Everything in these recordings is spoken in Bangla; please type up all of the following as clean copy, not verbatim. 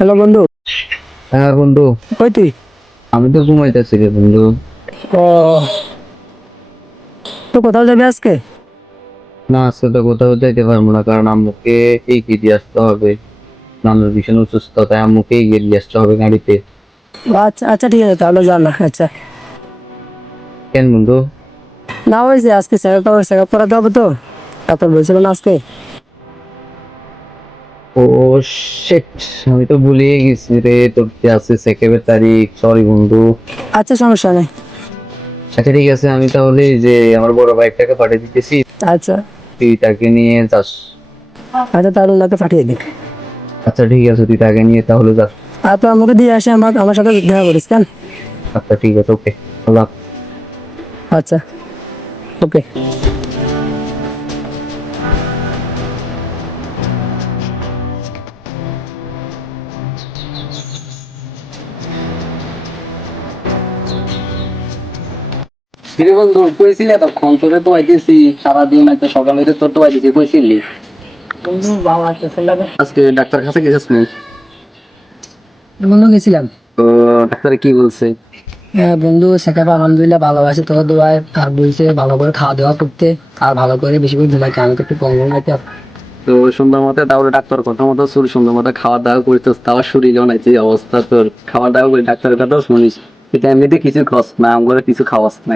হ্যালো বন্ধু। হ্যাঁ বন্ধু, কই তুই? আমি তো ঘুমাইতেছি রে বন্ধু। ও, তো কোথাও যাবি আজকে? না, আজকে তো কোথাও যাইতে পারবো না, কারণ আম্মুকে এগিয়ে দিয়ে আসতে হবে। নানুর ভীষণ অসুস্থ, তাই আম্মুকে এগিয়ে দিয়ে আসতে হবে গাড়িতে। আচ্ছা আচ্ছা, ঠিক আছে তাহলে যা না। আচ্ছা, কেন বন্ধু? না ওই যে আজকে চেক আপ করাতে হবে তো, ডাক্তার বলছিল না আজকে। ও শিট, আমি তো ভুলিয়ে গেছি রে, তোর যে আছে সেকেন্ডের তারিখ। সরি বন্ধু। আচ্ছা, সমস্যা নেই। আচ্ছা ঠিক আছে, আমি তাহলে এই যে আমার বড় বাইকটাকে পাঠিয়ে দিতেছি, আচ্ছা তুই তাকে নিয়ে যাস। আচ্ছা, তাহলে ওনাকে পাঠিয়ে দিই। আচ্ছা ঠিক আছে, তুই তাকে নিয়ে তাহলে যাস। আর তো আমাকে দিয়ে আসে, আমার সাথে দেখা করিস কেন? আচ্ছা ঠিক আছে, ওকে, আল্লাহ হাফেজ। আচ্ছা, ওকে। কিরে বন্ধু, কইছিলি এতক্ষণ তোরে তো আইতেছি সারাদিন, একটা সকালে তোর তো আইতেছি, কইছিলি বন্ধু বাবা আসতেছে না। আজকে ডাক্তার কাছে গেছিস নি? বন্ধু গেছিলাম। তো ডাক্তার কি বলছে? হ্যাঁ বন্ধু, চেক আপ আলহামদুলিল্লাহ ভালো আছে, তোর দোয়ায়। আর বলছে ভালো করে খাওয়া দাওয়া করতে, আর ভালো করে বেশি করে ঘুমাইতে। আমি তো একটু কম ঘুমাইতে। তো সুন্দর মতো তাহলে ডাক্তার কথা মতো সুন্দর মতো খাওয়া দাওয়া করতেছ, তাও শরীরও নাই যে অবস্থা তোর। খাওয়া দাওয়া করে ডাক্তারের কথাও শুনিস, কিন্তু এমনিতে কিছু খাস না, আমরা কিছু খাওয়াস না।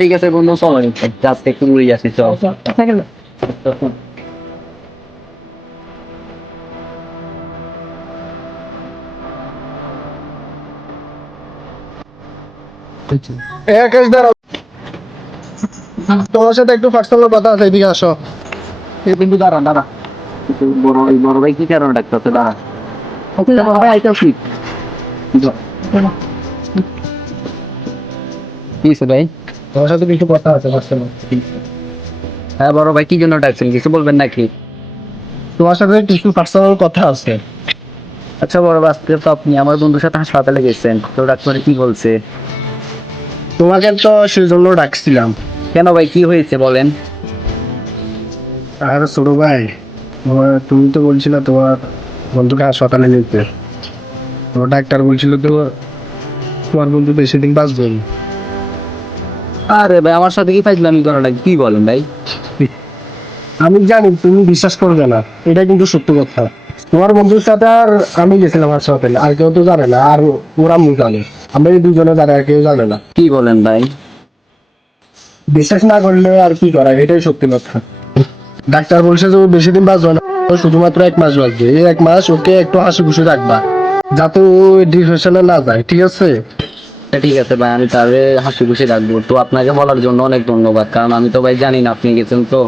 ঠিক আছে বন্ধু, চলো আজকে একটু ঘুরে আসি, চল। তোমার সাথে একটু পার্সোনাল কথা আছে, এদিকে আসো। এই বিন্দু দাঁড়া দাঁড়া, বড় ভাই কি কারণে ডাক্তার? দাঁড়া, বড় ভাই আইতাছি। কি হয়েছে ভাই? তোমার সাথে কিছু কথা আছে পার্সোনাল। হ্যাঁ বড় ভাই, কি জন্য ডাকছেন, কিছু বলবেন নাকি? তোমার সাথে কিছু পার্সোনাল কথা আছে। আচ্ছা বড় ভাই, আজকে তো আপনি আমার বন্ধুর সাথে হাসপাতালে গেছেন, তো ডাক্তার কি বলছে? তোমাকে তো সেই জন্য ডাকছিলাম। কেন ভাই, কি হয়েছে বলেন? আর ছোট ভাই, তুমি তো বলছিলে তোমার বন্ধুকে হাসপাতালে নিতে। তো ডাক্তার বলছিল তো তোমার বন্ধু বেশি দিন বাঁচবে না। আরে ভাই, আমার সাথে কি ফাইজলামি করা লাগে, কি বলেন ভাই? আমি জানি তুমি বিশ্বাস করবে না, এটা কিন্তু সত্য কথা। তোমার বন্ধুর সাথে আর আমি গেছিলাম হাসপাতালে, আর কেউ তো জানে না, আর ওরা মুখ জানে। আমরা এই দুজনে জানে, আর কেউ জানে না। কি বলেন ভাই? বিশ্বাস না করলে আর কি করা, এটাই সত্যি কথা। ডাক্তার বলছে যে ও বেশি দিন বাঁচবে না, ও শুধুমাত্র 1 মাস বাঁচবে। এই 1 মাস ওকে একটু হাসি খুশি রাখবা, যাতে ও ডিপ্রেশনে না যায়, ঠিক আছে? ঠিক আছে ভাই, আমি তাহলে হাসি খুশি রাখবো। তো আপনাকে বলার জন্য অনেক ধন্যবাদ, কারণ আমি তো ভাই জানি না আপনি গেছেন, তো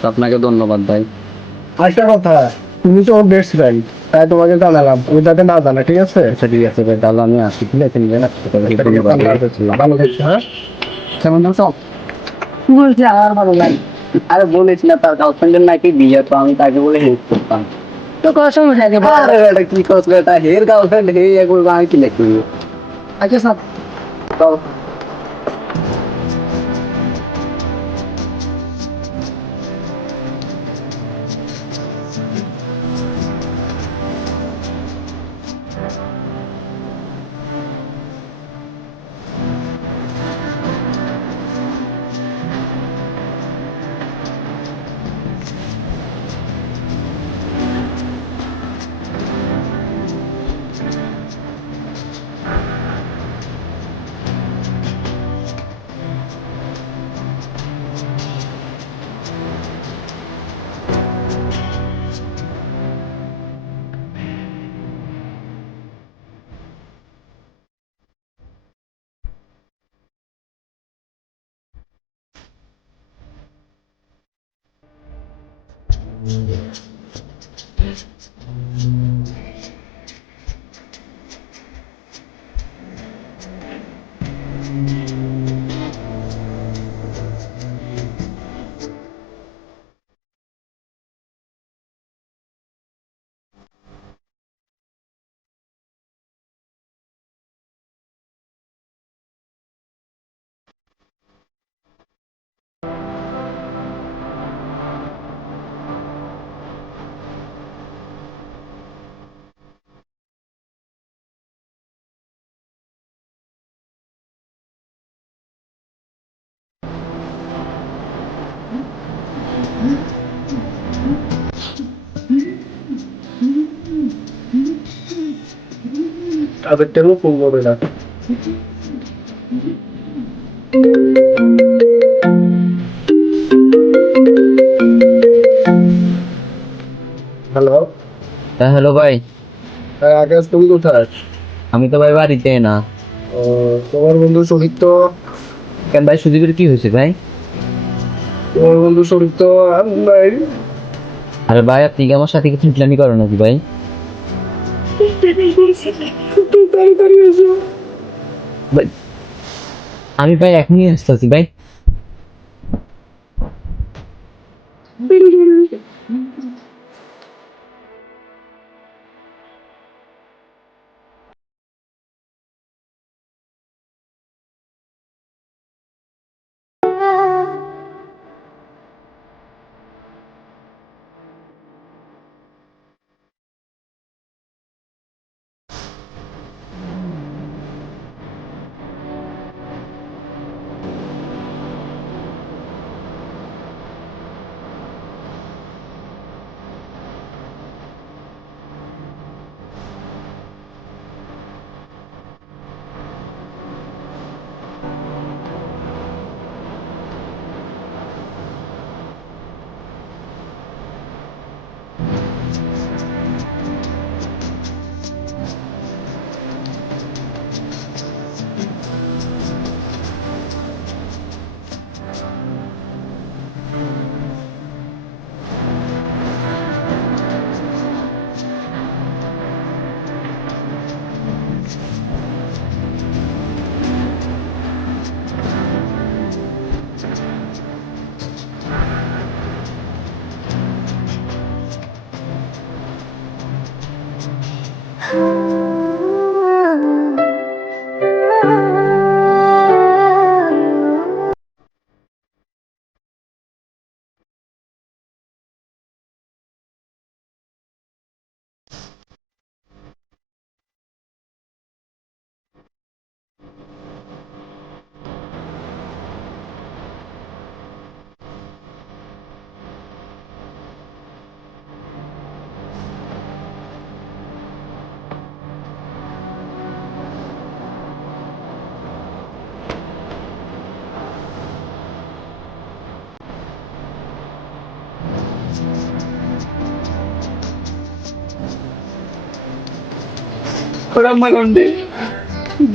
তো আপনাকে ধন্যবাদ ভাই। আরেকটা কথা, তুমি তো ওর বেস্ট ফ্রেন্ড, তাই তোমাকে জানালাম, ও যাতে না জানে, ঠিক আছে? আচ্ছা ঠিক আছে ভাই, তাহলে আমি আসি, ঠিক আছে? নিজে না, ভালো থাকছো, হ্যাঁ? কেমন আছো? বলছি আর ভালো লাগে। আরে বলেছি না, তার গার্লফ্রেন্ডের নাকি বিয়ে, তো আমি তাকে বলে হেল্প করতাম। তো কোনো সমস্যা নেই। আরে এটা কি করছো, এটা হের গার্লফ্রেন্ড, হে একবার আমি কি লিখবো? আচ্ছা স্যার। চল। কাজের টাইমও ফোন করবে না। হ্যালো, হ্যাঁ হ্যালো ভাই, হ্যাঁ আকাশ, তুমি কোথায়? আমি তো ভাই বাড়িতে না। ও, তোমার বন্ধু শরীর তো, কেন ভাই, সুদীপের কি হয়েছে ভাই? তোমার বন্ধু শরীর তো আর নাই। আরে ভাই, আপনি কি আমার সাথে কিছু প্ল্যানই করেন নাকি ভাই? একটু তাড়াতাড়ি এসো। ভাই, আমি ভাই এখনই আসতেছি ভাই।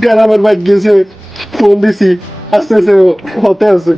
গ্রামের বাইক গেছে, ফোন দিছি, আস্তে আস্তে হতে আছে।